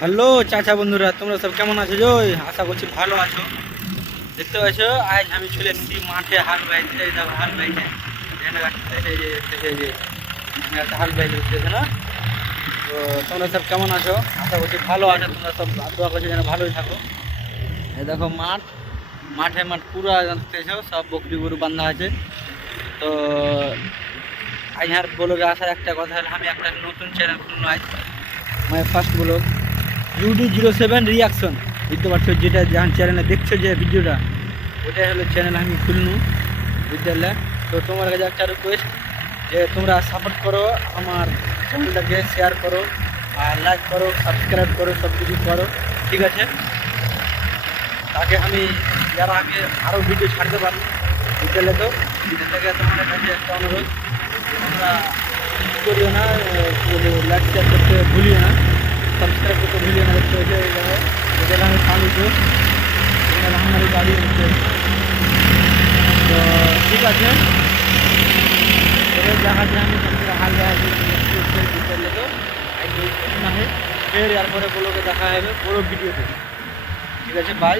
Hello চাচা বন্ধুরা, তোমরা সব কেমন আছো? আশা করছি ভালো আছো। দেখতে পাচ্ছ আজ আমি চলে এসেছি মাঠে হাল বাইতে। এই দেখো হাল বাইতে হাল বাইতে উঠতেছে না। তো তোমরা সব কেমন আছো? আশা করছি ভালো আছো। তোমরা সব দোয়া করছো যেন ভালোই থাকো। এই দেখো মাঠ পুরা দেখতেছো, সব বকরি গরু বান্ধা আছে। তো আজ আর ব্লগে আসার একটা কথা হলো, আমি একটা নতুন চ্যানেল খুললো আজ, মানে ফার্স্ট ব্লগ UD07 রিয়াকশন। বুঝতে পারছো, যেটা যখন চ্যানেলে দেখছো যে ভিডিওটা, ওটাই হলো চ্যানেল আমি খুলনু, বুঝতে পারলে? তো তোমার কাছে একটা রিকোয়েস্ট যে তোমরা সাপোর্ট করো, আমার চ্যানেলটাকে শেয়ার করো আর লাইক করো, সাবস্ক্রাইব করো, সব কিছু করো, ঠিক আছে? তাকে আমি যারা আগে আরও ভিডিও ছাড়তে পারি, বুঝতে পারলে? তো ভিডিওটাকে তোমাদের কাছে একটা অনুরোধ, তোমরা করিও না, লাইক শেয়ার করতে ভুলিও না, সাবস্ক্রাইব করতে ভুলিও না। দেখতে হয়েছে এটা আমি চালিয়েছি, এটা আমার গাড়ি হচ্ছে। তো ঠিক আছে, এটা দেখা যায় আমি তোমাদের হাল দেখা দিতে তো না হয় ফের এরপরে বলোকে দেখা হবে বড়ো ভিডিওতে। ঠিক আছে, বাই।